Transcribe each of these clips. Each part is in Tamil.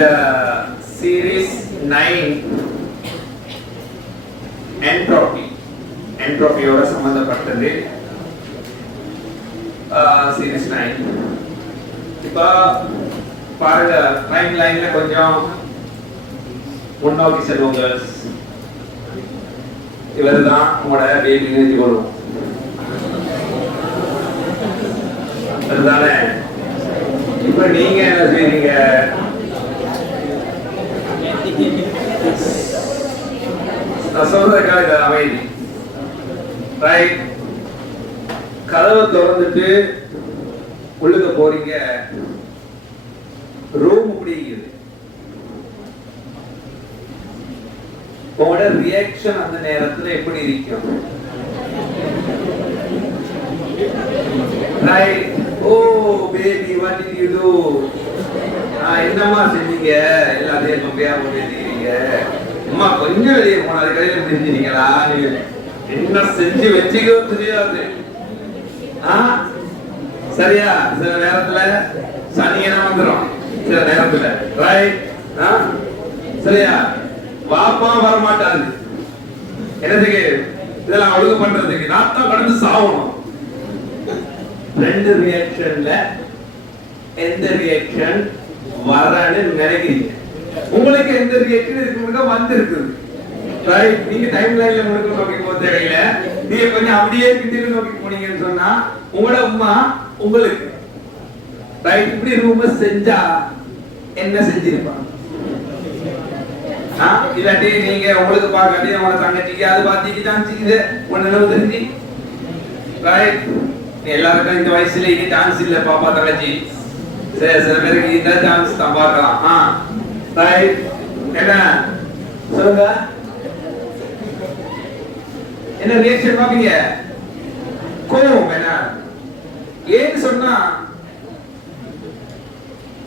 இந்த சீரிஸ் 9 என்ட்ரோபியோட சம்பந்தப்பட்டது. சீரிஸ் 9 இப்போ பாருங்க, டைம் லைன்ல கொஞ்சம் முன்னோக்கி செல்வங்க. இவர் தான் உங்களோட பேபி நிறுத்தி கொள்வோம். அதுதானே இப்ப நீங்க என்ன செய்றீங்க? நான் சொல்றதுக்காக அமைதி. ரைட், கதவை திறந்துட்டு உள்ளுக்க போறீங்க. ரூம் முடியுது. உங்களோட ரியாக்ஷன் அந்த நேரத்துல எப்படி இருக்கும்? Right, oh baby what did you do? என்னம்மா செஞ்சீங்க? எல்லாத்தையும் கம்பியா போட்டுட்டீங்க. அம்மா கொஞ்சம் வெளியே போனா அது கடையில செஞ்சீங்களா? நீங்க என்ன செஞ்சு வச்சுக்கோ தெரியாது. சரியா? சில நேரத்துல சனியன வந்துடும், சில நேரத்துல. ரைட், சரியா? வாப்பா வரமாட்டாரு என்னதுக்கு? இதெல்லாம் ஒழுங்கு பண்றதுக்கு. நான் தான் கடந்து சாவணும். ரெண்டு ரியாக்ஷன்ல எந்த ரியாக்ஷன் வரன்னு நினைக்கிறீங்க? உங்களுக்கு எந்த ரியாக்ஷன் இதுக்கு வந்து இருக்குது? ரைட், நீங்க டைம் லைன்ல முழுக்க நோக்கி போக தேவையில்ல. நீங்க கொஞ்சம் அப்படியே பின்னாடி நோக்கி போனீங்கன்னு சொன்னா உங்களோட உமா உங்களுக்கு ரைட் இப்படி ரூம் செஞ்சா என்ன செஞ்சிருப்பாங்க? இல்லாட்டி நீங்க உங்களுக்கு பார்க்காட்டி அவங்கள தங்கச்சிக்கு அது பாத்திக்கு தான்சிக்குது ஒன்னு தெரிஞ்சு. ரைட், எல்லாருக்கும் இந்த வயசுல இது டான்ஸ் இல்ல பாப்பா தங்கச்சி. சில பேருக்கு இந்த டான்ஸ் தான் பார்க்கலாம். ரைட், என்ன சொல்லுங்க, என்ன ரியாக்ஷன் பாப்பீங்க? கோவம். என்ன ஏன்னு சொன்னா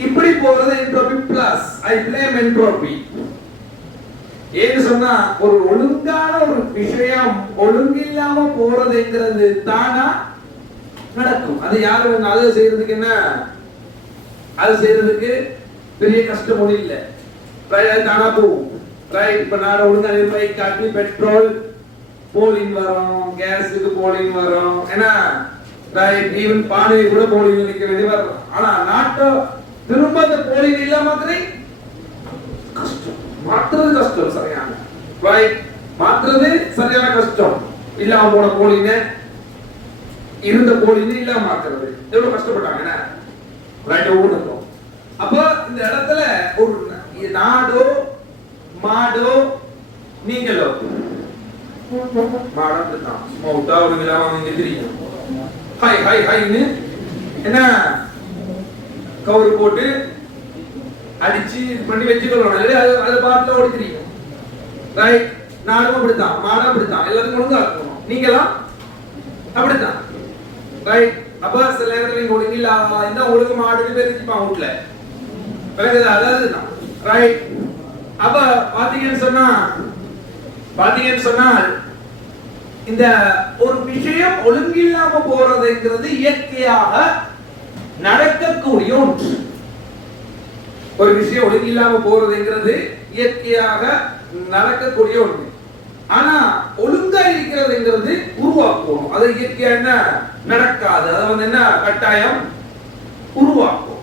இப்படி போறது என்ட்ரோபி பிளஸ் ஐ பிளேம் என்ட்ரோபி. ஏன்னு சொன்னா ஒரு ஒழுங்கான ஒரு விஷயம் ஒழுங்கில்லாம போறதுங்கிறது தானா நடக்கும். அது யாரும் அதை செய்யறதுக்கு என்ன, அது செய்யறதுக்கு பெரிய கஷ்டம் ஒன்றும் இல்லை. தானா போகும். ரைட், இப்ப நான் ஒழுங்கா நிர்வாகி காட்டி பெட்ரோல் போலிங் வரும், கேஸுக்கு போலிங் வரும். ஏன்னா ரைட், ஈவன் பானையை கூட போலிங் நிற்க வேண்டிய வரும். ஆனா நாட்டை திரும்ப அந்த போலிங் இல்லாம கஷ்டம், மாற்றுறது கஷ்டம். சரியான ரைட், மாற்றுறது சரியான கஷ்டம். இல்லாம போன போலிங்க இருந்த போலிங்க இல்லாம மாத்துறது எவ்வளவு கஷ்டப்பட்டாங்க. ரைட், ஒவ்வொன்றும். அப்ப இந்த இடத்துல ஒரு நாடோ மாடோ நீங்களோ என்ன கவுரு போட்டு அடிச்சு பண்ணி வச்சுக்கணும். அது பாட்டுல ஓடி தெரியும். ரைட், நாடும் அப்படித்தான், மாடும் அப்படித்தான், எல்லாத்துக்கும் ஒழுங்கா இருக்கணும். நீங்களாம் அப்படித்தான். ரைட், அப்ப சில நேரத்துல நீங்க ஒழுங்கு இல்லாம இருந்தா ஒழுங்கு மாடுன்னு பேசிப்பான் வீட்டுல. அதுதான் ரைட். அப்ப பாத்தீங்கன்னு சொன்னால் இந்த ஒரு விஷயம் ஒழுங்கில்லாம போறதுங்கிறது இயற்கையாக நடக்கக்கூடிய ஒன்று. ஒரு விஷயம் ஒழுங்கில்லாம போறதுங்கிறது இயற்கையாக நடக்கக்கூடிய ஒன்று. ஆனா ஒழுங்கா இருக்கிறதுங்கிறது உருவாக்கும். அது இயற்கையா என்ன நடக்காது. அது என்ன கட்டாயம் உருவாக்கும்.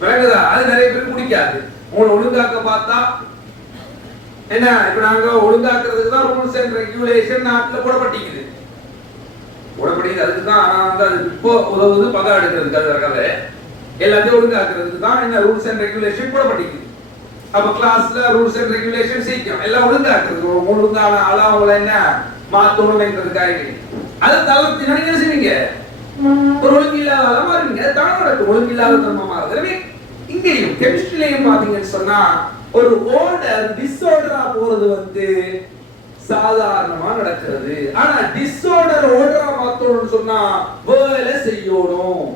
விளங்குதா? அது நிறைய பேருக்கு பிடிக்காது. உங்களை ஒழுங்காக்க பார்த்தா என்ன, இப்ப நாங்க ஒழுங்காக்குறதுக்கு தான் ரூல்ஸ் அண்ட் ரெகுலேஷன் நாட்டுல போடப்பட்டிருக்குது. அதுக்கு தான். ஆனா அது இப்போ உதவுது பதம் எடுக்கிறதுக்கு. அதுக்காக எல்லாத்தையும் ஒழுங்காக்குறதுக்கு தான் என்ன ரூல்ஸ் அண்ட் ரெகுலேஷன் போடப்பட்டிருக்குது. அப்ப கிளாஸ்ல ரூல்ஸ் அண்ட் ரெகுலேஷன் சீக்கிரம் எல்லாம் ஒழுங்காக்குறது, ஒழுங்கான அளவுல என்ன மாத்தணும்ங்கிறதுக்காக. அதை தளர்த்தி என்ன செய்வீங்க? ஒரு ஒழுங்கு இல்லாத மாறுவீங்க. தானே நடக்கும். ஒழுங்கு இல்லாத தன்மை மாறுது. இங்கேயும் கெமிஸ்ட்ரியிலையும் பாத்தீங்கன்னு சொன்னா ஒரு ஆர்டர் டிஸ்ஆர்டரா போறது சாதாரணமா நடக்கிறது. ஆனா டிஸ்ஆர்டர் ஆர்டரா மாத்தணும்னு சொன்னா வேலை செய்யணும்.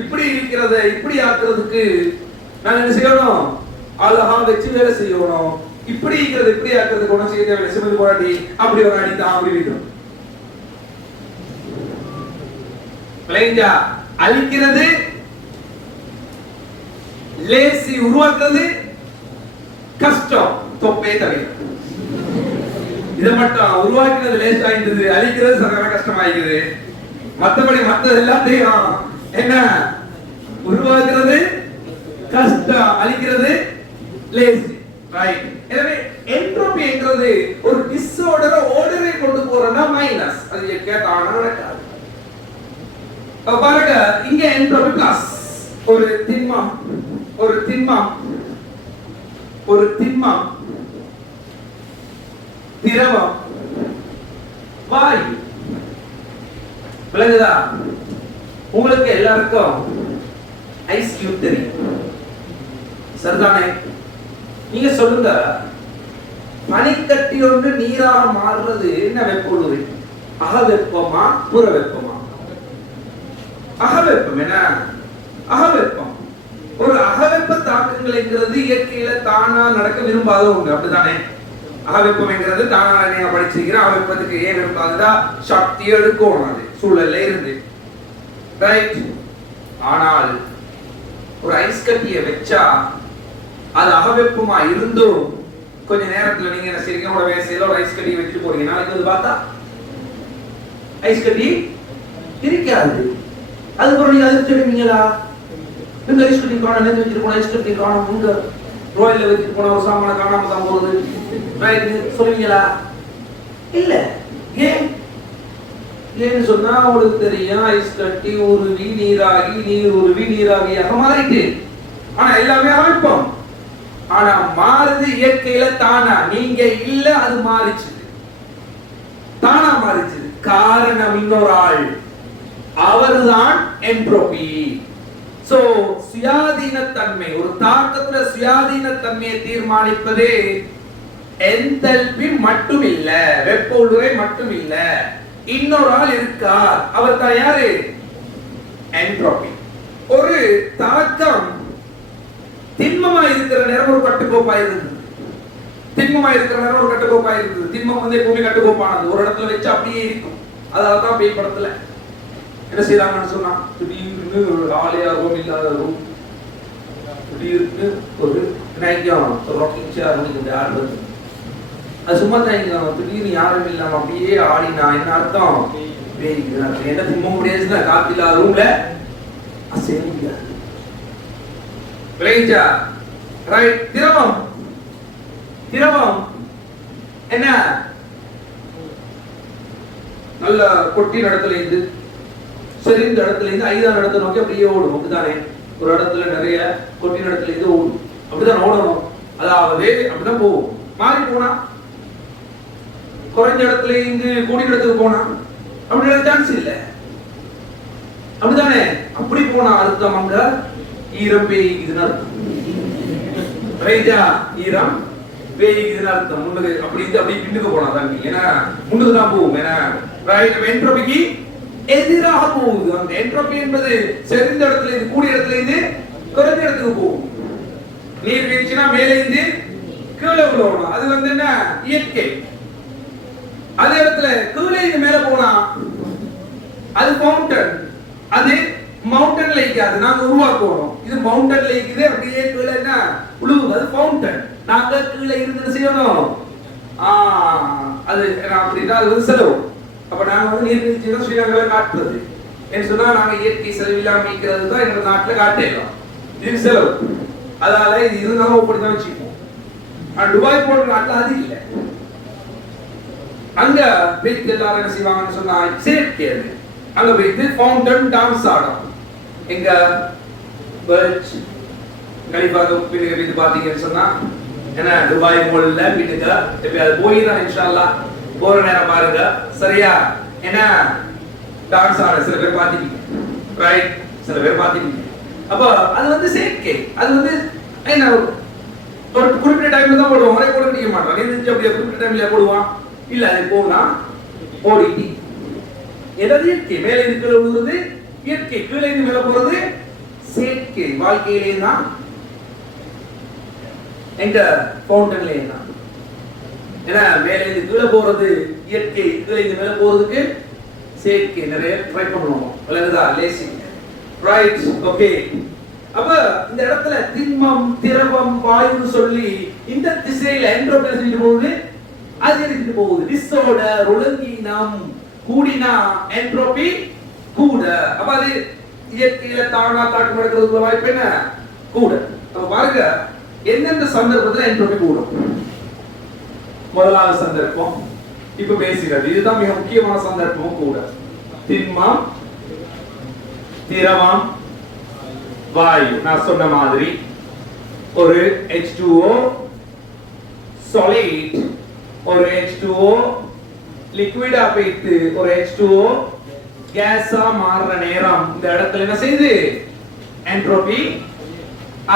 இப்படி இருக்கிறத இப்படி ஆக்குறதுக்கு நான் என்ன செய்யணும்? அழகா வச்சு வேலை செய்யணும். இப்படி இருக்கிறது இப்படி ஆக்குறதுக்கு ஒன்றும் செய்ய தேவையில்லை. சிமெண்ட் போராட்டி அப்படி ஒரு அடி தான் அப்படி விடும். அழிக்கிறது லேசி உருவாக்குறது கஷ்டம், தொப்பே தவிர. இதை மட்டும் உருவாக்கினது லேஸ் ஆயிடுது, அழிக்கிறது சகல கஷ்டமாயிக்குது. மத்தபடி மற்றது எல்லாத்தையும் என்ன உருவாக்குறது கஷ்டம், அழிக்கிறது லேசி. ரைட். எனவே என்ட்ரோபி என்கிறது ஒரு டிஸார்டரை ஆர்டரை கொண்டு போறனா மைனஸ். அது கேட்டானா நடக்காது. பாருங்க, இங்க என்ட்ரோபி பிளஸ். ஒரு திண்மம் திரவம் வாயு. விளங்குதா? உங்களுக்கு எல்லாருக்கும் ஐஸ் கியூப் தெரியும், சரிதானே? நீங்க சொல்லுங்க, பனிக்கட்டி ஒன்று நீராக மாறுறது என்ன வெப்பம்? அகவெப்பமா புற வெப்பமா? அகவெப்பம். என்ன அகவெப்பம்? ஒரு அகவெப்ப தாக்கங்கள் என்கிறது இயற்கையில தானா நடக்க விரும்பாத ஒன்று, அப்படித்தானே? அகவெப்பம் என்கிறது தானா நீங்க படிச்சிருக்கிற அகவெப்பத்துக்கு ஏன் விரும்பாததா? சக்தி எடுக்கும் அது சூழல்ல இருந்து. ரைட். ஆனால் ஒரு ஐஸ் கட்டியை வச்சா அது அகவெப்பமா இருந்தும் கொஞ்ச நேரத்துல நீங்க என்ன செய்றீங்க, உங்களோட வேசையில ஒரு ஐஸ் கட்டியை வச்சுட்டு போறீங்க. நாளைக்கு வந்து பார்த்தா ஐஸ் கட்டி இருக்காது. அதுக்கப்புறம் நீங்க அதிர்ச்சி அடைவீங்களா? இந்த ஐஸ் கட்டி காண நேற்று வச்சுட்டு போன ஐஸ் கட்டி காணும், உங்க ரோயில வச்சுட்டு போன ஒரு சாமான காணாம தான் போகுது சொல்லுவீங்களா? இல்ல. ஏன்னு சொன்னா உங்களுக்கு தெரியும், ஐஸ் கட்டி உருவி நீராகி நீர் உருவி நீராகியாக மாறிட்டு. ஆனா எல்லாமே அமைப்போம். ஆனா மாறுது இயற்கையில தானா. நீங்க இல்ல, அது மாறிச்சு, தானா மாறிச்சு. காரணம் இன்னொரு ஆள், அவர்தான் என்ட்ரோபி. சோ சுயாதீனத்தன்மை, ஒரு தாக்கத்துல சுயாதீனத்தன்மையை தீர்மானிப்பதே என்தால்பி மட்டும் இல்ல, வெப்ப உருவை மட்டும் இல்ல, இன்னொரு ஆள் இருக்கார். அவர் தான் யாரு? என்ட்ரோபி. ஒரு தாக்கம் திண்மமா இருக்கிற நேரம் ஒரு கட்டுக்கோப்பா இருந்தது. திண்மமா இருக்கிற நேரம் ஒரு கட்டுக்கோப்பா இருந்தது. திண்மம் வந்து எப்பவுமே கட்டுக்கோப்பானது, ஒரு இடத்துல வச்சு அப்படியே இருக்கும். அதனாலதான் பேய் படத்துல என்ன செய்யறாங்கன்னு சொன்னா, திடீர்னு ஒரு ஆலையா ரூம் இல்லாத ரூம், திடீர்னு ஒரு நைக்கம் ராக்கிங் சேர் வந்து ஆடுறது. அது சும்மா தான் திடீர்னு யாரும் இல்லாம அப்படியே ஆடினா என்ன அர்த்தம்? பேய். என்ன திண்மம் முடியாதுன்னா காத்து இல்லாத ரூம்ல அசைய முடியாது. விளைஞ்சா ரைட். திரவம் என்ன? நல்ல கொட்டின இடத்துல இருந்து செறிந்த இடத்துல இருந்து ஐதான இடத்தை நோக்கி அப்படியே ஓடும், அப்படித்தானே? ஒரு இடத்துல நிறைய கொட்டின இடத்துல இருந்து ஓடும், அப்படிதான் ஓடணும். அதாவது அப்படிதான் போகும். மாறி போனா குறைஞ்ச இடத்துல இருந்து கூடின இடத்துக்கு போனா அப்படி சான்ஸ் இல்ல, அப்படித்தானே? அப்படி போனா அர்த்தம் அங்க ஈரம் பேய்க்குதுன்னு அர்த்தம். ரைட்டா? ஈரம் பேய்க்குதுன்னு அர்த்தம். முன்னுக்கு அப்படி இருந்து அப்படியே பின்னுக்கு போனா தான், ஏன்னா முன்னுக்கு தான் போகும். ஏன்னா ரைட், என்ட்ரோபிக்கு எதிராக போகுது. அந்த என்ட்ரோபி என்பது செறிந்த இடத்துல இருந்து கூடிய இடத்துல இருந்து குறைஞ்ச இடத்துக்கு போகும். நீர் வீழ்ச்சினா மேலே இருந்து கீழே விழுவணும், அது வந்து என்ன? இயற்கை. அதே இடத்துல கீழே இருந்து மேல போனா அது ஃபவுண்டன், அது மவுண்டன் லேக். அது நாங்க உருவாக்குவோம். இது மவுண்டன் லேக், இது அப்படியே கீழே என்ன உழுவுது, அது ஃபவுண்டன். நாங்க கீழே இருந்து செய்யணும். அது அப்படின்னா அது வந்து செலவு. அப்ப நாங்க வந்து நீர்வீழ்ச்சி தான் ஸ்ரீலங்கால காட்டுறது. என்று சொன்னா நாங்க இயற்கை செலவில்லாம இருக்கிறது தான் எங்க நாட்டுல காட்டலாம். இது செலவு. அதனால இது இருந்தாலும் அப்படிதான் வச்சுப்போம். துபாய் போன்ற நாட்டுல அது இல்லை. அங்க போயிட்டு எல்லாரும் என்ன செய்வாங்கன்னு சொன்னா செயற்கை. அங்க போயிட்டு ஃபவுண்டன் டான்ஸ் ஆடும். எங்க பர்ஜ் கலிஃபாக்கு பின்னுக்கு பாத்தீங்கன்னு சொன்னா என்ன துபாய் மால்ல பின்னுக்கு எப்பயாவது போயிடலாம் இன்ஷா அல்லாஹ். போற நேரம் பாருங்க, சரியா? என்ன டான்ஸ் ஆட சில பேர் பாத்தீங்க, ரைட்? சில பேர் பாத்தீங்க. அப்ப அது வந்து செயற்கை. அது வந்து என்ன ஒரு குறிப்பிட்ட டைம்ல தான் போடுவோம், ஒரே போட முடிய மாட்டோம். நீங்க அப்படியே குறிப்பிட்ட டைம்ல போடுவான் இல்ல, அது போனா ஓடிட்டி. எதாவது இயற்கை. மேலே இருக்கிற விழுறது இயற்கை, கீழே இருந்து மேல போறது செயற்கை. வாழ்க்கையிலே தான் எங்க ஃபவுண்டன்ல தான். ஏன்னா மேலே இருந்து கீழே போறது இயற்கை, கீழே இருந்து மேல போறதுக்கு செயற்கை. நிறைய ட்ரை பண்ணுவோம், விளங்குதா? லேசி. Right, okay. அப்ப இந்த இடத்துல திண்மம், திரவம், வாயுன்னு சொல்லி இந்த திசையில என்ட்ரோபி செஞ்சுட்டு போகுது, அதிகரிச்சுட்டு போகுது. டிஸார்டர், ஒழுங்கீனம் கூடினா என்ட்ரோபி கூட. அப்ப அது இயற்கையில தானா தாக்கம் நடக்கிறதுக்கு வாய்ப்பு என்ன கூட. அப்ப பாருங்க எந்தெந்த சந்தர்ப்பத்துல என்ட்ரோபி கூடும். முதலாவது சந்தர்ப்பம் இப்ப பேசுகிறது, இதுதான் மிக முக்கியமான சந்தர்ப்பம் கூட. திண்மம், திரவம், வாயு. நான் சொன்ன மாதிரி ஒரு H2O solid, ஒரு H2O லிக்விடா போயிட்டு ஒரு H2O கேஸா மாறுற நேரம் இந்த இடத்துல என்ன செய்யுது? என்ட்ரோபி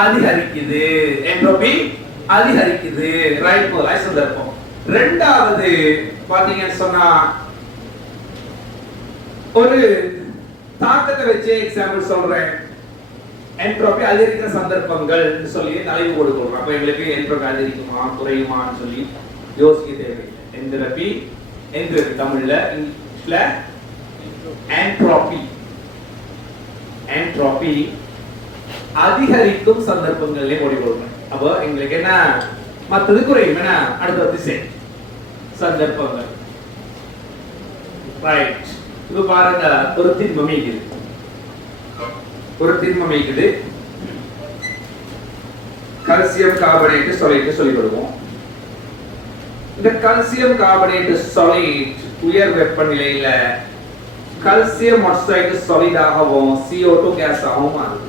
அதிகரிக்குது. என்ட்ரோபி அதிகரிக்குது. ரைட், முதலாவது சந்தர்ப்பம். இரண்டாவது பாத்தீங்கன்னு சொன்னா ஒரு தாக்கத்தை வச்சு எக்ஸாம்பிள் சொல்றேன். என்ட்ரோபி அதிகரிக்கிற சந்தர்ப்பங்கள் சொல்லி தலைப்பு கொடுக்கிறோம். அப்ப எங்களுக்கு என்ட்ரோபி அதிகரிக்குமா குறையுமான்னு சொல்லி யோசிக்க தேவையில்லை. என்ட்ரோபி, என்ட்ரோபி தமிழ்ல, இங்கிலீஷ்ல என்ட்ரோபி. என்ட்ரோபி அதிகரிக்கும் சந்தர்ப்பங்களிலே ஓடிக்கொள்றேன். அப்போ எங்களுக்கு என்ன மற்றது குறையும், என்ன அடுத்த திசை சந்தர்ப்பங்கள். ரைட், இப்ப பாருங்க ஒரு திண்மம் இருக்குது, ஒரு திண்மம் இருக்குது. கால்சியம் கார்பனேட் சாலிட் சொல்லி கொடுப்போம். இந்த கால்சியம் கார்பனேட் சாலிட் உயர் வெப்பநிலையில கால்சியம் ஆக்சைடு சாலிடாகவும் CO2 கேஸாகவும் மாறுது.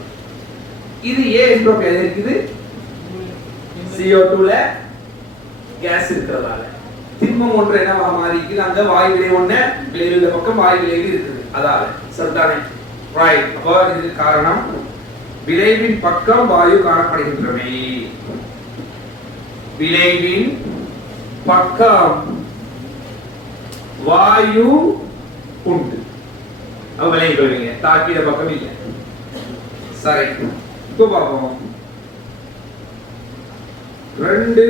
இது ஏன் என்ட்ரோபி அதிகரிக்குது? CO2 ல கேஸ் இருக்கிறதால. திண்மம் ஒன்று என்னவா மாறி இருக்குது? அங்க வாயு விலை ஒண்ணு, வெளியில பக்கம் வாயு விலை இருக்குது. அதால சரிதானே? ரைட். அப்போ இது காரணம் விளைவின் பக்கம் வாயு காணப்படுகின்றன. விளைவின் பக்கம் வாயு உண்டு. அப்ப விளைவு கொள்வீங்க, தாக்கிய பக்கம் இல்லை. சரி, இப்போ பார்ப்போம். 2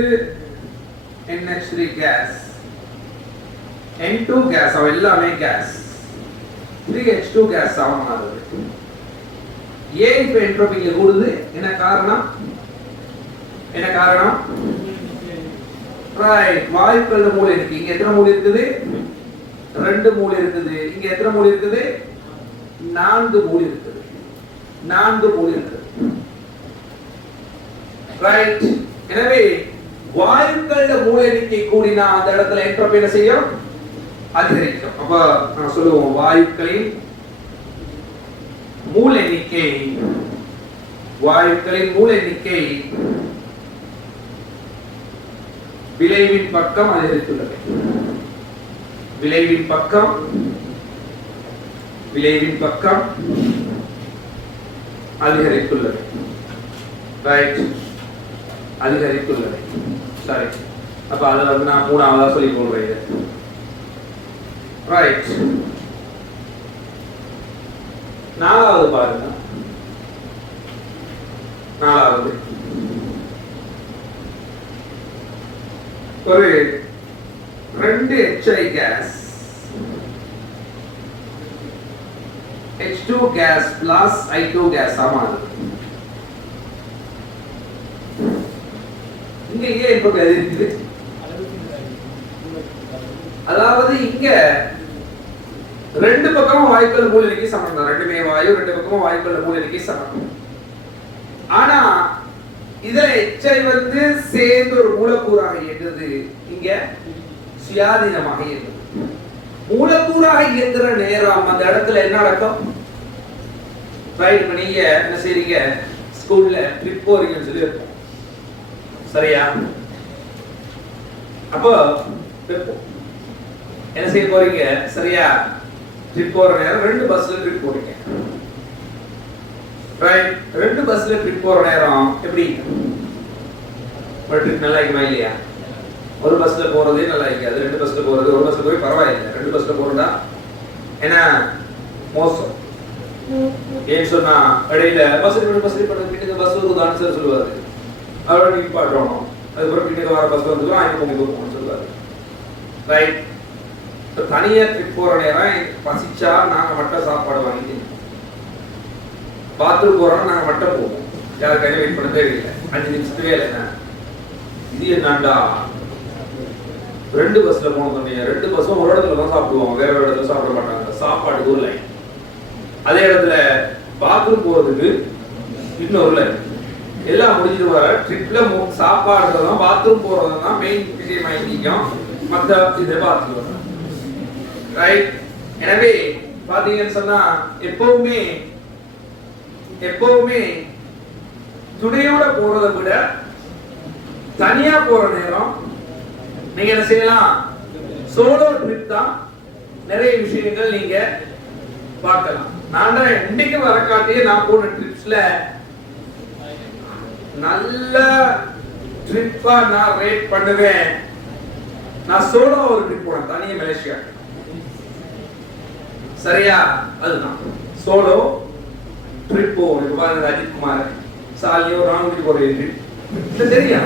NH3 கேஸ், N2 கேஸ், அவ எல்லாமே கேஸ், 3H2 கேஸ் ஆக மாறுது. ஏன் இப்ப என்ட்ரோபி இங்க கூடுது? என்ன காரணம்? என்ன காரணம்? ரைட், வாயுக்களோட மூலை இருக்கு. இங்க எத்தனை மூலை இருக்குது? 2 மூலை இருக்குது. இங்க எத்தனை மூலை இருக்குது? 4 மூலை இருக்குது. 4 மூலை இருக்குது. ரைட். எனவே வாயுக்களோட மூலை எண்ணிக்கை கூடினா அந்த இடத்துல என்ட்ரோபி என்ன செய்யும்? அதிகரிக்கும். அப்ப நான் சொல்லுவோம் வாயுக்களின் மூல எண்ணிக்கை, வாயுக்களின் மூல எண்ணிக்கை விளைவின் பக்கம் அதிகரித்துள்ளது. விளைவின் பக்கம், விளைவின் பக்கம் அதிகரித்துள்ளது. ரைட், அதிகரித்துள்ளது. சரி, அப்ப அதை வந்து நான் 3ஆவதா சொல்லி போடுறேன். ரைட், 4ஆவது பாருங்க. 4ஆவது ஒரு 2 HI gas, H2 gas plus I2 gas ஆமாது. இங்க ஏன் இப்ப இருக்குது? அதாவது இங்க 2 பக்கமும் வாயுக்கள் மூல எண்ணிக்கை சமம் தான். 2மே வாயு, 2 பக்கமும் வாயுக்கள் மூல எண்ணிக்கை சமம். ஆனா இதுல HI வந்து சேர்ந்து ஒரு மூலக்கூறாக இயங்குது, இங்க சுயாதீனமாக இயங்குது. மூலக்கூறாக இயங்குற நேரம் அந்த இடத்துல என்ன நடக்கும்? ரைட், நீங்க என்ன செய்றீங்க? ஸ்கூல்ல ட்ரிப் போறீங்கன்னு சொல்லி இருப்போம், சரியா? அப்போ என்ன செய்ய போறீங்க? சரியா, ட்ரிப் போற நேரம் 2 பஸ்ல ட்ரிப் போறீங்க. ரைட், 2 பஸ்ல ட்ரிப் போற நேரம் எப்படி? ஒரு ட்ரிப் நல்லா இருக்குமா இல்லையா? ஒரு பஸ்ல போறதே நல்லா இருக்காது, 2 பஸ்ல போறது. ஒரு பஸ்ல போய் பரவாயில்லை, 2 பஸ்ல போறதா என்ன மோசம். ஏன் சொன்னா இடையில பஸ் பின்னுக்கு பஸ் வருதான்னு சார் சொல்லுவாரு. அவரோட நிப்பாட்டணும், அதுக்கப்புறம் பின்னுக்கு வர பஸ் வந்துடும், அங்கே போகணும்னு சொல்லுவாரு. ரைட், தனியா ட்ரிப் போற நேரம் பசிச்சா நாங்க மட்டும் சாப்பாடு வாங்கிட்டு, பாத்ரூம் போறோம் நாங்க மட்டும் போவோம். யார் கையில வெயிட் பண்ண தேவையில்லை. 5 நிமிஷத்துக்கு வேலை என்ன இது என்னண்டா 2 பஸ்ல போனோம். 2 பஸ்ஸும் ஒரு இடத்துல தான் சாப்பிடுவோம், வேற ஒரு இடத்துல சாப்பிட மாட்டாங்க. சாப்பாடுக்கு ஒரு லைன், அதே இடத்துல பாத்ரூம் போறதுக்கு இன்னொரு லைன். எல்லாம் முடிஞ்சிட்டு வர ட்ரிப்ல சாப்பாடுறதும் பாத்ரூம் போறதும் தான் மெயின் விஷயமா இருக்கும். மற்ற இதை பார்த்துட்டு ரைட். எனவே பாத்தீங்கன்னு சொன்னா எப்பவுமே துணையோட போறதை விட தனியா போற நேரம் நீங்க என்ன செய்யலாம், சோலோ ட்ரிப் தான் நிறைய விஷயங்கள் நீங்க பார்க்கலாம். நான் இன்னைக்கு வர காட்டியே நான் போன ட்ரிப்ஸ்ல நல்ல ட்ரிப்பா நான் ரேட் பண்ணுவேன். நான் சோலோ ஒரு ட்ரிப் போனேன், தனியா மலேசியா. சரியா, அதுதான் சோலோ ட்ரிப் போவோம். பாருங்க அஜித் குமார் சாலியோ ராணுவத்துக்கு போற ட்ரிப் சரியா,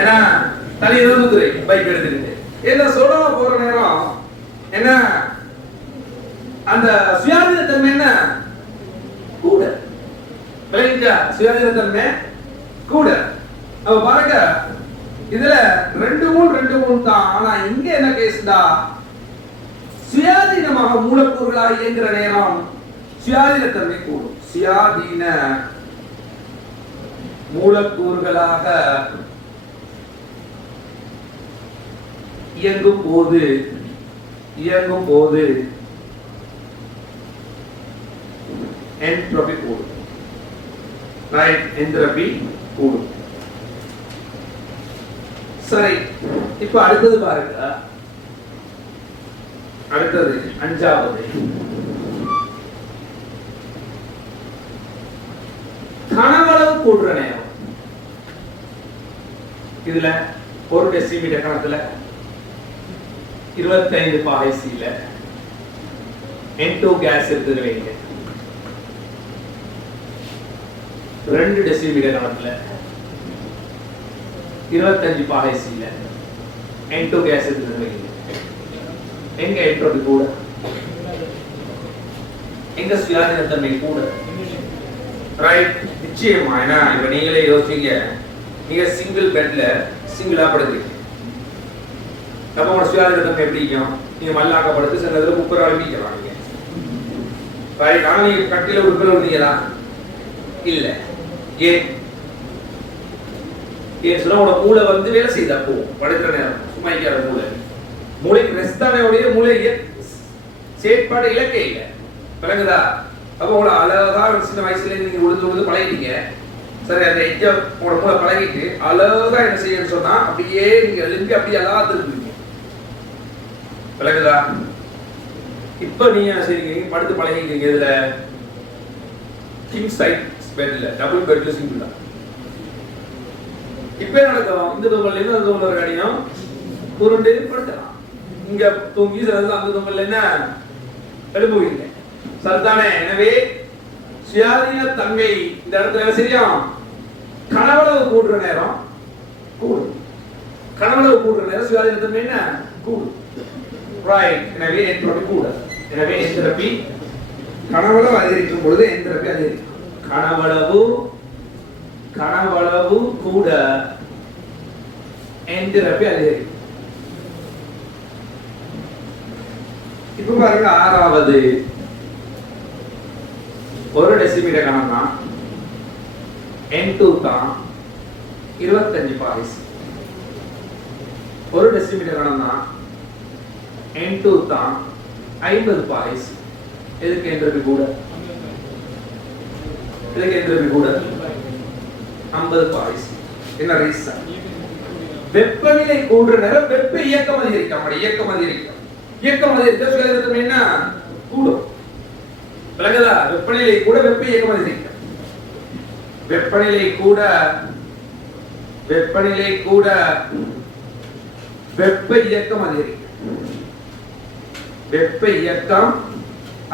ஏன்னா தனியாக பைக் எடுத்துக்கிட்டு என்ன சோலோவா போற நேரம் என்ன அந்த சுயாதீனத்தன்மை என்ன கூட விளைஞ்சா, சுயாதீனத்தன்மை கூட. அப்ப பாருங்க இதுல 2-3 தான். ஆனா இங்க என்ன கேஸ்டா, சுயாதீனமாக மூலக்கூறுகளாக இயங்குற நேரம் சுயாதீனத்தன்மை கூடும். சுயாதீன மூலக்கூறுகளாக இயங்கும் போது என்ட்ரோபி கூடும். ரைட், என்ட்ரோபி கூடும். சரி, இப்ப அடுத்தது பாருங்க. அடுத்தது 5வது கனவளவு கூடுற நேரம். இதுல 1 டெசிமீட்டர் கணத்துல 25 பாகை சில N2 கேஸ் எடுத்து வைங்க. 2 டெசிமீட்டர் கணத்துல 25 பாகை சில N2 கேஸ் எடுத்து வைங்க. எங்க என்ட்ரோபி கூட, எங்க சுயாதீனத்தன்மை கூட. ரைட், நிச்சயமா. ஏன்னா இப்ப நீங்களே யோசிங்க, நீங்க சிங்கிள் பெட்ல சிங்கிளா படுத்துறீங்க, அப்ப உங்களோட சுயாதீனத்தன்மை எப்படி இருக்கும்? நீங்க மல்லாக்க படுத்து சின்னதுல குக்கர் ஆரம்பிக்கலாம் நீங்க. ரைட், ஆனா நீங்க கட்டில உட்பட விடுறீங்களா? இல்ல. ஏன் சொன்னா உங்களோட மூளை வந்து வேலை செய்தா போகும். படுக்கிற நேரம் சும்மா மூளை மூளைக்கு ரெஸ்ட் தானே உடைய மூளை செயற்பாடு இலக்கே இல்லை. விளங்குதா? அப்போ உங்களை அழகா சின்ன வயசுல நீங்க உழுது பழகிட்டீங்க. சரி, அந்த எஜ்ஜ உங்களோட மூளை பழகிட்டு அழகா என்ன செய்யணும்னு சொன்னா அப்படியே நீங்க எழுப்பி அப்படியே அழகா திருப்பீங்க. விளங்குதா? இப்ப நீங்க என்ன செய்றீங்க, படுத்து பழகிக்கிறீங்க. இதுல கிங் சைஸ் பெட்ல, டபுள் பெட்ல சிங்கிள் தான். இப்ப நடக்கும் இந்த தூங்கல்ல இருந்து அந்த தூங்கல் கடினம் உருண்டு படுத்தலாம். இங்க தூங்கி அந்த தூங்கல்ல என்ன எழுப்புவீங்க. சரிதானே? எனவே சுயாதீன தன்மை இந்த இடத்துல சரியா கனவளவு கூடுற நேரம் கூடும். கனவளவு கூடுற நேரம் சுயாதீன தன்மை என்ன கூடும். ரைட், எனவே என்ட்ரோபி கூட. எனவே என்ட்ரோபி கனவளவு அதிகரிக்கும் பொழுது என்ட்ரோபி அதிகரிக்கும். கனவளவு கூட என்ட்ரோபி அதிகரிக்கும். இப்ப பாருங்க 6வது 1 டெசிமீட்டர் கணம்னா N2 தான் 25 பாகை. 1 டெசிமீட்டர் கணம்னா N2 தான் 50 பாகை. எதுக்கு என்ட்ரோபி கூட? எதுக்கு என்ட்ரோபி கூட? 50 பாகை. என்ன ரீசன்? வெப்பநிலை கூடுற நேரம் வெப்ப இயக்கம் அதிகரிக்கும். இயக்கம் அதிகரிக்கும். இயக்கம் அதிகரித்த சுயாதீனத்தன்மை என்ன கூடும். விளங்குதா? வெப்பநிலை கூட வெப்ப இயக்கம் அதிகரிக்கும். வெப்பநிலை கூட வெப்ப இயக்கம் அதிகரிக்கும். வெப்ப இயக்கம்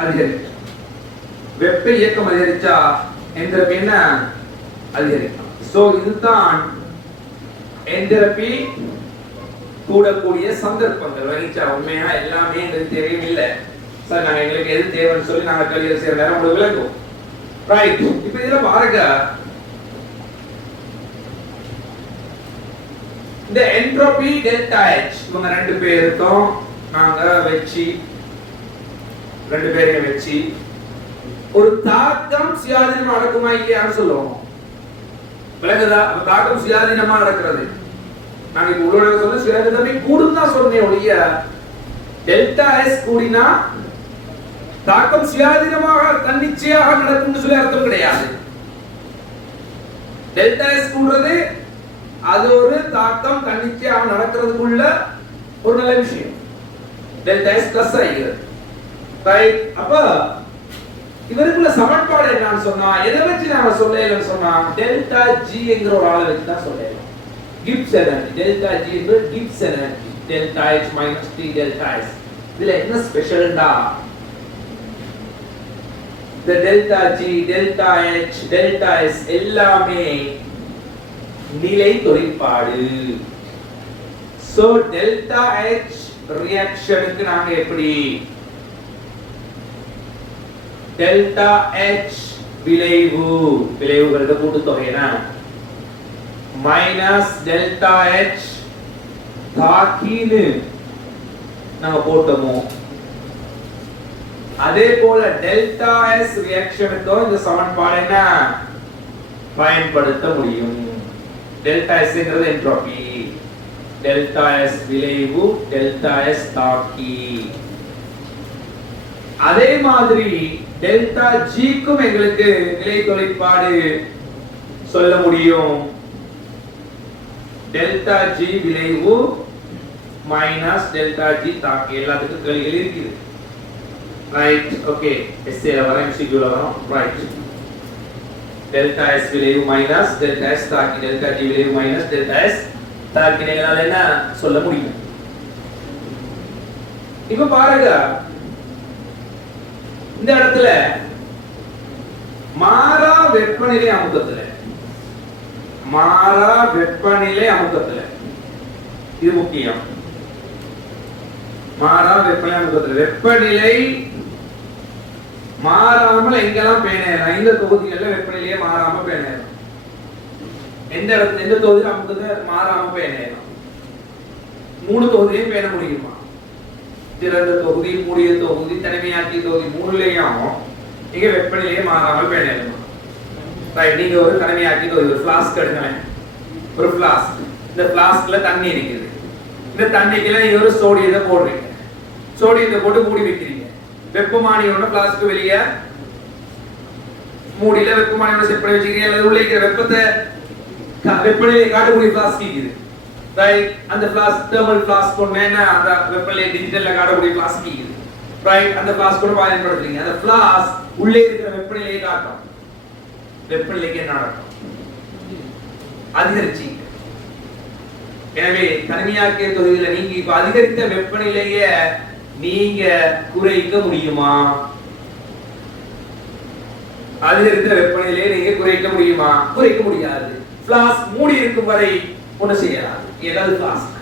அதிகரிக்கும். வெப்ப இயக்கம் அதிகரிச்சா என்ட்ரோபி என்ன அதிகரிக்கும். சோ இதுதான் என்ட்ரோபி கூடக்கூடிய சந்தர்ப்பங்கள். வகிச்சா உண்மையா எல்லாமே எங்களுக்கு தேவையில்லை சார், நாங்க எங்களுக்கு எது தேவைன்னு சொல்லி நாங்க கல்வியில் செய்யற நேரம் உங்களுக்கு விளக்கும். ரைட், இப்ப இதுல பாருங்க இந்த என்ட்ரோபி டெல்டா H இவங்க ரெண்டு பேருக்கும் நாங்க வெச்சி ரெண்டு பேரையும் வெச்சி ஒரு தாக்கம் சுயாதீனமா நடக்குமா இல்லையான்னு சொல்லுவோம். விளங்குதா? தாக்கம் சுயாதீனமா நடக்கிறது. நான் இப்ப உங்களோட சொல்ல சுயாதீனமே கூடும் தான் சொன்னேன் ஒழிய டெல்டா S கூடினா தாக்கம் சுயாதீனமாக தன்னிச்சையாக நடக்கும்னு சொல்லி அர்த்தம் கிடையாது. டெல்டா S கூடுறது அது ஒரு தாக்கம் தன்னிச்சையாக நடக்கிறதுக்குள்ள ஒரு நல்ல விஷயம். டெல்டா S பிளஸ் ஆகிறது. ரைட்? அப்ப இவருக்குள்ள சமன்பாடு என்னன்னு சொன்னா எதை வச்சு நாம சொல்லலைன்னு சொன்னா டெல்டா G என்கிற ஒரு ஆளை வச்சு தான் சொல்லலாம். கிப்ஸ் எனர்ஜி டெல்டா G என்பது Gibbs energy delta H minus T delta S. இதுல என்ன ஸ்பெஷல்டா? இந்த delta G delta H delta S எல்லாமே நிலை தொழிற்பாடு. சோ டெல்டா H ரியாக்ஷனுக்கு நாங்க எப்படி டெல்டா H விளைவுகளோட கூட்டுத்தொகைனா மைனஸ் டெல்டா H தாக்கின்னு நாம போட்டோமோ அதே போல டெல்டா S ரியாக்ஷனுக்கு இந்த சமன்பாடு என்ன பயன்படுத்த முடியும். டெல்டா S ங்கிறது என்ட்ரோபி, டெல்டா S விளைவு, டெல்டா S தாக்கி. அதே மாதிரி டெல்டா G க்கும் எங்களுக்கு நிலை தொழிற்பாடு சொல்ல முடியும். டெல்டா G விளைவு மைனஸ் டெல்டா G தாக்கி. எல்லாத்துக்கும் கேள்விகள் இருக்குது. ரைட்? ஓகே, எஸ்ஏல வர எம்சிக்யூல வரும். ரைட். டெல்டா S விளைவு மைனஸ் டெல்டா S தாக்கி, டெல்டா G விளைவு மைனஸ் டெல்டா S தாக்கி எங்களால என்ன சொல்ல முடியும்? இப்ப பாருங்க, இந்த இடத்துல மாறா வெப்பநிலை அமுக்கத்துல இது முக்கியம். மாறா வெப்பநிலை அமுக்கத்துல வெப்பநிலை மாறாமல் எங்கெல்லாம் பேணலாம்? இந்த தொகுதிகள்ல வெப்பநிலையே மாறாம பேணலாம். எந்த இடத்துல எந்த தொகுதியில அமுக்கத்தை மாறாம பேணலாம்? 3 தொகுதியும் பேண முடியுமா? திறந்த தொகுதி, மூடிய தொகுதி, தனிமையாக்கிய தொகுதி, மூணுலயும் நீங்க வெப்பநிலையே மாறாமல் பேணலாம். ரைட்? நீங்க ஒரு தனிமையாக்கிய தொகுதி ஒரு ஃப்ளாஸ்க் எடுங்களேன். ஒரு ஃப்ளாஸ்க், இந்த ஃப்ளாஸ்க்ல தண்ணி இருக்குது. இந்த தண்ணிக்குள்ள நீங்க ஒரு சோடியத்தை போடுறீங்க. சோடியத்தை போட்டு மூடி வைக்கிறீங்க. வெப்பமானியோட ஃப்ளாஸ்க் வெளியே மூடியில வெப்பமானியோட செட் பண்ணி வச்சிருக்கீங்க. அல்லது உள்ள இருக்கிற வெப்பத்தை வெப்பநிலையை காட்டக்கூடிய ஃப்ளாஸ்க் இருக்குது. ரைட்? அந்த ஃப்ளாஸ்க் தெர்மல் ஃப்ளாஸ்க் கொண்டேனா அந்த வெப்பநிலை டிஜிட்டல்ல காட்டக்கூடிய ஃப்ளாஸ்க் இருக்குது. ரைட்? அந்த ஃப்ளாஸ்க் கூட பயன்படுத்துறீங்க. அந்த ஃப்ளாஸ்க் உள்ளே இருக்கிற வெப்பநிலையை காட்டும். வெப்பநிலைக்கு என்ன நடக்கும்? அதிகரிச்சு. எனவே தனிமையாக்கிய தொகுதியில நீங்க இப்ப அதிகரித்த வெப்பநிலையை நீங்க குறைக்க முடியுமா? அதிகரித்த வெப்பநிலையை நீங்க குறைக்க முடியுமா? குறைக்க முடியாது. ஃப்ளாஸ்க் மூடி இருக்கும் வரை ஒண்ணு செய்யலாம். ஏதாவது ஃப்ளாஸ்க்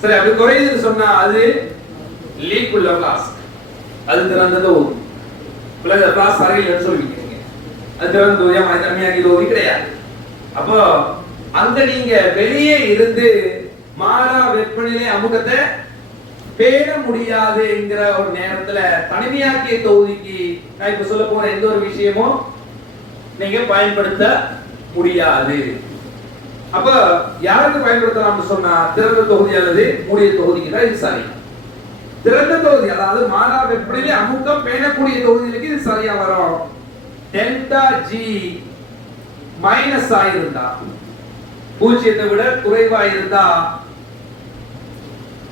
சரி அப்படி குறையுதுன்னு சொன்னா அது லீக் உள்ள ஃப்ளாஸ்க், அது திறந்த தொகுதி. ஃப்ளாஸ்க் சரியில்லைன்னு சொல்லுவீங்க. அது திறந்த தொகுதியா தனிமையாக்கிய தொகுதி கிடையாது. அப்போ அங்க நீங்க வெளியே இருந்து மாறா வெப்பநிலை அமுக்கத்தை பேண முடியாது என்கிற ஒரு நேரத்துல தனிமையாக்கிய தொகுதிக்கு நான் இப்ப சொல்ல போற எந்த ஒரு விஷயமும் நீங்க பயன்படுத்த முடியாது. அப்ப யாருக்கு பயன்படுத்தலாம்னு சொன்னா திறந்த தொகுதி அல்லது மூடிய தொகுதிக்கு தான் இது சரி. திறந்த தொகுதி அதாவது மாறா வெப்பநிலை அமுக்கம் பேணக்கூடிய தொகுதிகளுக்கு இது சரியா வரும். டெல்டா G மைனஸ் ஆயிருந்தா, பூஜ்ஜியத்தை விட குறைவா இருந்தா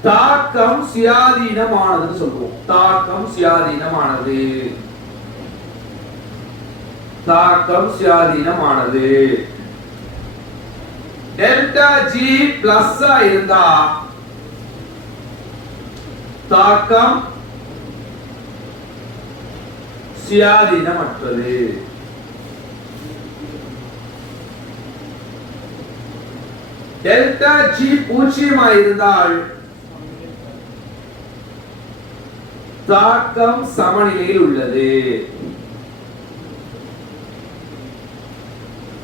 தாக்கம் சுயாதீனமானதுன்னு சொல்லுவோம். தாக்கம் சுயாதீனமானது. தாக்கம் சுயாதீனமானது. டெல்டா G பிளஸ் இருந்தா தாக்கம் சுயாதீனமற்றது. டெல்டா G பூஜ்ஜியமாக இருந்தால் தாக்கம் சமநிலையில் உள்ளது.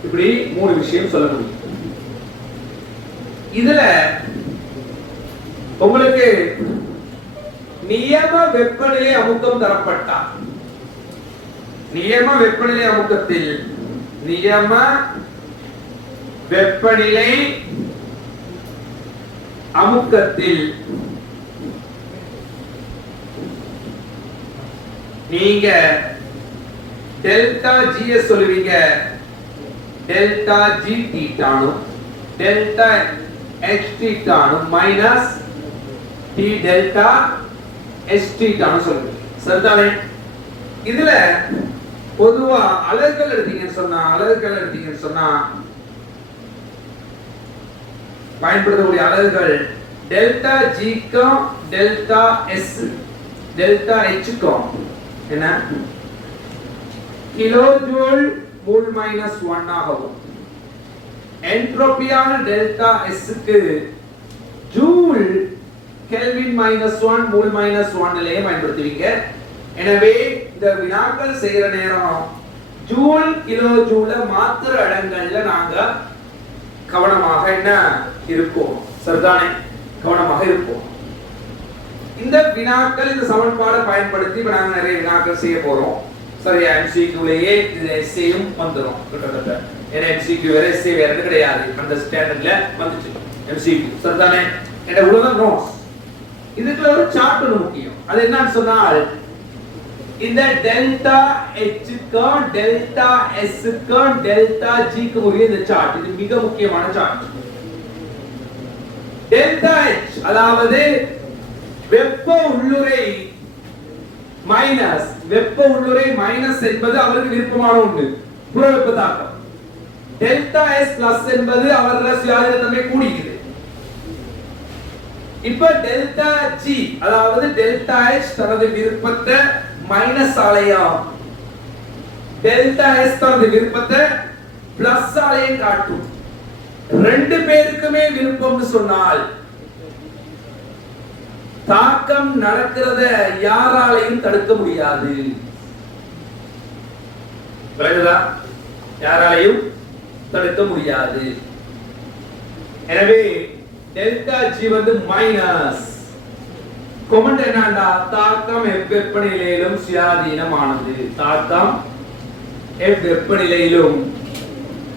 இப்படி 3 விஷயம் சொல்ல முடியும். இதுல உங்களுக்கு நியம வெப்பநிலை அமுக்கம் தரப்பட்டா, நியம வெப்பநிலை அமுக்கத்தில் நியம வெப்பநிலை அமுக்கத்தில் நீங்க டெல்டா ஜிஎஸ் சொல்லுவீங்க, டெல்டா ஜி தீட்டானும் டெல்டா எச் தீட்டானும் மைனஸ் டி டெல்டா எச் தீட்டானும் சொல்லுவீங்க. சரிதானே? இதுல பொதுவா அலகுகள் எடுத்தீங்கன்னு சொன்னா பயன்படுத்தக்கூடிய அலகுகள் டெல்டா ஜிக்கும் டெல்டா எஸ் டெல்டா எச்க்கும் என்ன கிலோ ஜூல் மூல் மைனஸ் 1 ஆகவும், என்ட்ரோபியான டெல்டா எஸ் க்கு joule kelvin minus 1 mole minus 1 நிலையை பயன்படுத்துவீங்க. எனவே இந்த வினாக்கள் செய்யற நேரம் ஜூல் கிலோ ஜூல மாத்திர இடங்கள்ல நாங்க கவனமாக என்ன இருப்போம். சரிதானே? கவனமாக இருப்போம். இந்த வினாக்கள் இந்த சமன்பாடை பயன்படுத்தி நாங்க நிறைய வினாக்கள் செய்ய போறோம். சரியா? MCQலயே இது எஸ்ஏயும் வந்துரும் கிட்டத்தட்ட. ஏன்னா MCQ வேற எஸ்ஏ வேற கிடையாது. அந்த ஸ்டாண்டர்ட்ல வந்துச்சு MCQ. சரிதானே? என்ன உலகம் நோட்ஸ். இதுக்குள்ள ஒரு சார்ட் ஒன்று முக்கியம். அது என்னன்னு சொன்னால் இந்த டெல்டா H க்கு டெல்டா S க்கு டெல்டா G க்கு உரிய இந்த சார்ட் இது மிக முக்கியமான சார்ட். டெல்டா H அதாவது வெப்ப உள்ளுறை மைனஸ், வெப்ப உள்ளுறை மைனஸ் என்பது அவருக்கு விருப்பமான ஒன்று, புற வெப்ப தாக்கம். டெல்டா எஸ் பிளஸ் என்பது அவரோட சுயாதீன தன்மை கூடியது. இப்ப டெல்டா ஜி அதாவது டெல்டா எச் தனது விருப்பத்தை மைனஸ் ஆலையும் டெல்டா எஸ் தனது விருப்பத்தை பிளஸ் ஆலையும் காட்டும். ரெண்டு பேருக்குமே விருப்பம்னு சொன்னால் தாக்கம் நடக்கிறத யாராலையும் தடுக்க முடியாது. புரியுதா? யாராலையும் தடுக்க முடியாது. எனவே டெல்டா ஜி வந்து மைனஸ். கமெண்ட் என்னடா? தாக்கம் F வெப்பநிலையிலும் சுயாதீனமானது. தாக்கம் F வெப்பநிலையிலும்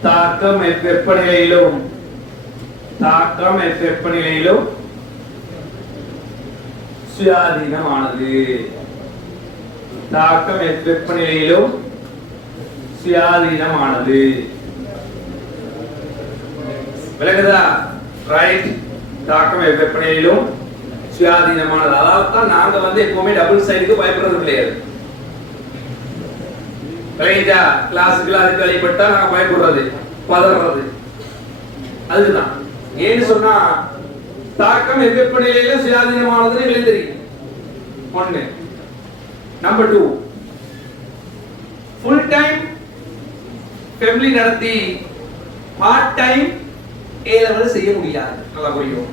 தாக்கம் F வெப்பநிலையிலும் தாக்கம் F வெப்பநிலையிலும் சுயாதீனமானது. தாக்கம் F வெப்பநிலையிலும் சுயாதீனமானது. விளங்குதா? ரைட். தாக்கம் F வெப்பநிலையிலும் சுயாதீனமானது. அதாவது தான் நாங்க வந்து எப்பவுமே டபுள் சைடுக்கு பயப்படுறது கிடையாது. விளங்குதா? கிளாஸுக்குள்ள அதுக்கு வழிபட்டா நாங்க பயப்படுறது பதறது அதுதான். ஏன்னு சொன்னா தாக்கம் F வெப்பநிலையில சுயாதீனமானதுன்னு எங்களுக்கு தெரியும். ஒண்ணு. நம்பர் 2 ஃபுல் டைம் ஃபேமிலி நடத்தி பார்ட் டைம் A லெவல் செய்ய முடியாது. நல்லா புரியும்.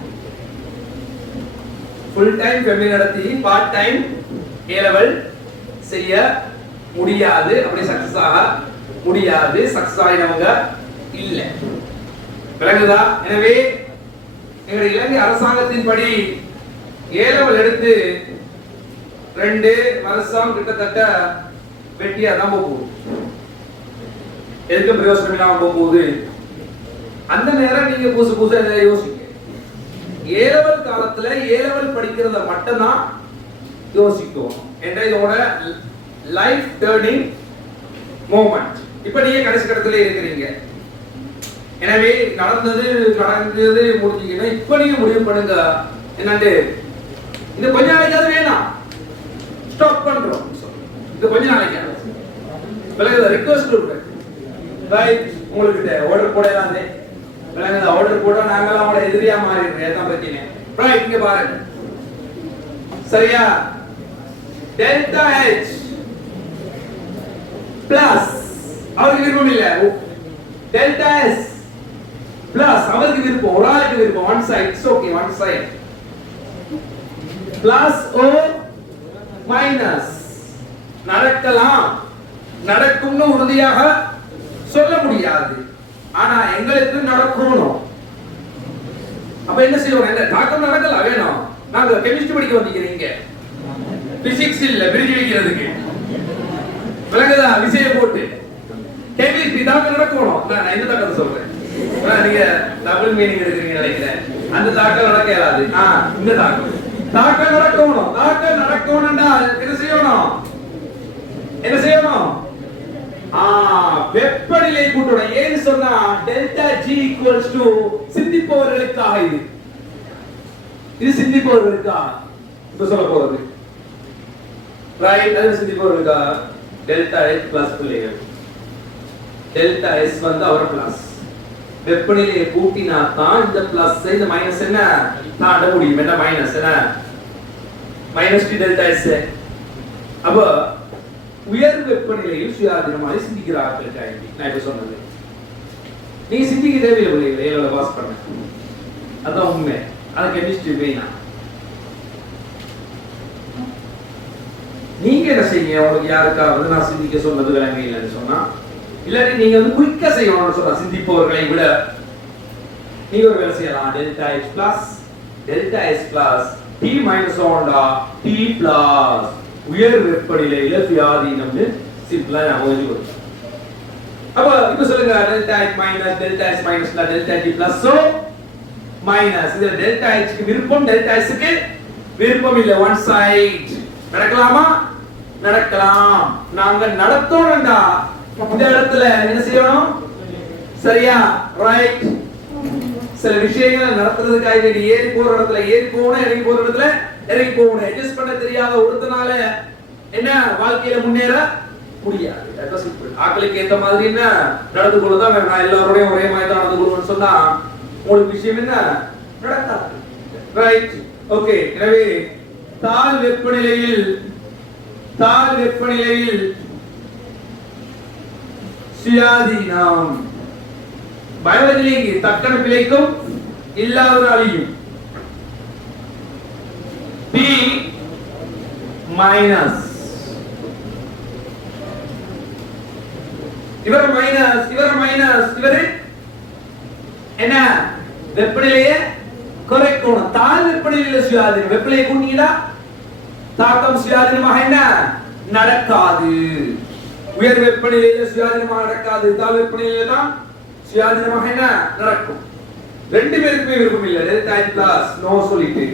ஃபுல் டைம் ஃபேமிலி நடத்தி பார்ட் டைம் A லெவல் செய்ய முடியாது. அப்படி சக்சஸ் ஆக முடியாது. சக்சஸ் ஆகினவங்க இல்ல. விளங்குதா? எனவே எங்களுடைய இலங்கை அரசாங்கத்தின் படி A லெவல் எடுத்து 2 வருஷம் கிட்டத்தட்ட வெட்டியா தான் போகுது. எதுக்கு பிரயோசனம் இல்லாம போகுது. அந்த நேரம் நீங்க புதுசா எதை யோசிக்க. A லெவல் காலத்துல A லெவல் படிக்கிறத மட்டும் தான் யோசிக்கும். என்ற இதோட லைஃப் டர்னிங் மோமெண்ட். இப்ப நீங்க கடைசி கட்டத்துல இருக்கிறீங்க. எனவே நடந்தது முடிஞ்சீங்கன்னா இப்ப நீங்க முடிவு பண்ணுங்க. என்னண்டு இந்த கொஞ்ச நாளைக்கு வேணாம், ஸ்டாப் பண்றோம். இந்த கொஞ்ச நாளைக்கு விலகுத ரிக்வெஸ்ட் கொடுங்க. ரைட், உங்களுக்கு ஆர்டர் போடலாம். விலகுத ஆர்டர் போட்டா நாங்களாம் அவங்கள எதிரியா மாறிடுறோம். எதான் பிரச்சனை? ரைட், இங்க பாருங்க. சரியா? டெல்டா H பிளஸ் அவருக்கு விருப்பம் இல்ல. டெல்டா S பிளஸ் அவருக்கு விருப்பம், ஒரு ஆளுக்கு விருப்பம். One side it's okay. One side plus oh minus நடக்கலாம். நடக்கும்னு உறுதியாக சொல்ல முடியாது. ஆனா எங்களுக்கு நடக்கணும். அப்ப என்ன செய்வோம்? என்ன தாக்கம் நடக்கல வேணும். நாங்க கெமிஸ்ட்ரி படிக்க வந்திருக்கீங்க, பிசிக்ஸ் இல்ல பிரிட்ஜ் வைக்கிறதுக்கு விளங்குதா? விஷயம் போட்டு கெமிஸ்ட்ரி தாக்கம் நடக்கணும். நான் இந்த தாக்கத்தை சொல்றேன், நீங்க டபுள் மீனிங் எடுக்கிறீங்க நினைக்கிறேன். அந்த தாக்கம் நடக்க இயலாது. இந்த தாக்கம் நடக்கணும். தாக்கம் நடக்கணும்னா என்ன செய்யணும்? என்ன செய்யணும்? வெப்பநிலை கூட்டணும். ஏன்னு சொன்னா டெல்டா ஜி ஈக்குவல்ஸ் டு சிந்திப்பவர்களுக்காக. இது சிந்திப்பவர்களுக்கா இப்ப சொல்ல போறது ரைட். அது சிந்திப்பவர்களுக்கா டெல்டா எச் பிளஸ் பிள்ளைகள். டெல்டா எஸ் வந்து அவர் பிளஸ். வெப்பநிலையை கூட்டினா தான் இந்த பிளஸ் இந்த மைனஸ் என்ன தாண்ட முடியும். என்ன மைனஸ் என்ன மைனஸ் டி டெல்டா எஸ். அப்ப உயர் வெப்பநிலையில் சுயாதீனமாக சிந்திக்கிறார்கள். நான் இப்ப சொன்னது நீங்க சிந்திக்க தேவையில்லை. ஏழு பாஸ் பண்ண அதான் உண்மை. அது கெமிஸ்ட்ரி வேணா. நீங்க என்ன செய்யுங்க? உங்களுக்கு யாருக்காவது நான் சிந்திக்க சொன்னது விளங்க இல்லைன்னு சொன்னா, இல்லாட்டி நீங்க வந்து குயிக்கா செய்யணும்னு சொன்னா, சிந்திப்பவர்களை விட நீங்க ஒரு வேலை செய்யலாம். Delta H plus delta S plus T minus ஓண்டா டி பிளஸ் உயர் வெப்பநிலையில சுயாதீனம்னு சிம்பிளா நான் எழுதி கொடுத்தேன். அப்ப இப்ப சொல்லுங்க, delta H minus delta S minus delta T plus so minus. இது டெல்டா எச் க்கு விருப்பம், டெல்டா எஸ் க்கு விருப்பம் இல்ல. ஒன் சைடு நடக்கலாமா? நடக்கலாம். நாங்க நடத்தணும்டா இந்த இடத்துல என்ன செய்யணும்? சரியா? ரைட். சில விஷயங்களை நடத்துறதுக்காக வேண்டி ஏறி போற இடத்துல ஏறி போகணும், இறங்கி போற இடத்துல இறங்கி போகணும். அட்ஜஸ்ட் பண்ண தெரியாத ஒருத்தனால என்ன வாழ்க்கையில முன்னேற முடியாது. அது சிம்பிள். ஆட்களுக்கு ஏத்த மாதிரி என்ன நடந்து கொள்ளதான் வேணும். நான் எல்லாரோடையும் ஒரே மாதிரி தான் நடந்து கொள்வேன்னு சொன்னா உங்களுக்கு விஷயம் என்ன நடக்காது. ரைட். ஓகே. எனவே தாழ் வெப்பநிலையில் சுயாதீனம். பயோலஜிக்கு தக்கன பிழைக்கும், இல்லாத அழியும். B minus. இவர் மைனஸ், இவர் மைனஸ், இவர் என்ன வெப்பநிலையை குறைக்கணும். தாழ் வெப்பநிலையில சுயாதீனம். வெப்பநிலையை கூட்டினா தாக்கம் சுயாதீனமாக என்ன நடக்காது. உயர் வெப்பநிலையில சுயாதீனமாக நடக்காது. தாழ் வெப்பநிலையில தான் சுயாதீனமாக என்ன நடக்கும். ரெண்டு பேருக்குமே விருப்பம் இல்லை. டெல்டா எச் பிளஸ் நோ சொல்லிட்டு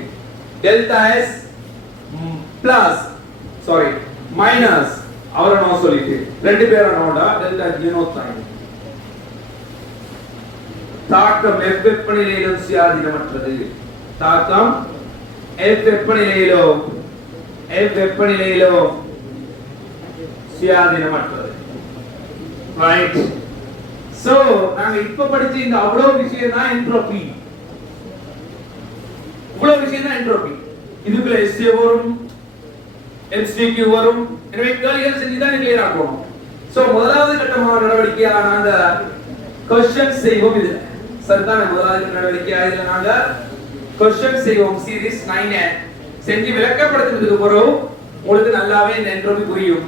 delta S plus sorry minus அவரை நோ சொல்லிட்டு ரெண்டு பேரும் நோடா டெல்டா ஜி நோ தான். தாக்கம் எஃப் வெப்பநிலையிலும் சுயாதீனமற்றது. தாக்கம் எஃப் வெப்பநிலையிலோ சுயாதீனமற்றது. ரைட். சோ நாங்க இப்ப படிச்ச இந்த அவ்வளவு விஷயம் தான் என்ட்ரோபி. இவ்வளவு விஷயம் தான் என்ட்ரோபி. இதுக்குள்ள எஸ்ஏ வரும், எம்சிக்யூ வரும். எனவே கேள்விகள் செஞ்சு தான் கிளியர் ஆகணும். சோ முதலாவது கட்டமான நடவடிக்கையாக நாங்க क्वेश्चन செய்வோம். இது சரிதான? முதலாவது நடவடிக்கையாக இதுல நாங்க क्वेश्चन செய்வோம். சீரிஸ் 9 செஞ்சு விளக்கப்படுத்துறதுக்கு பிறகு உங்களுக்கு நல்லாவே இந்த என்ட்ரோபி புரியும்.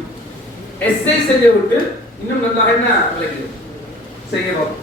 எஸ்ஏ செஞ்சு விட்டு இன்னும் நல்லா என்ன விளக்கிடும் செய்யணும்.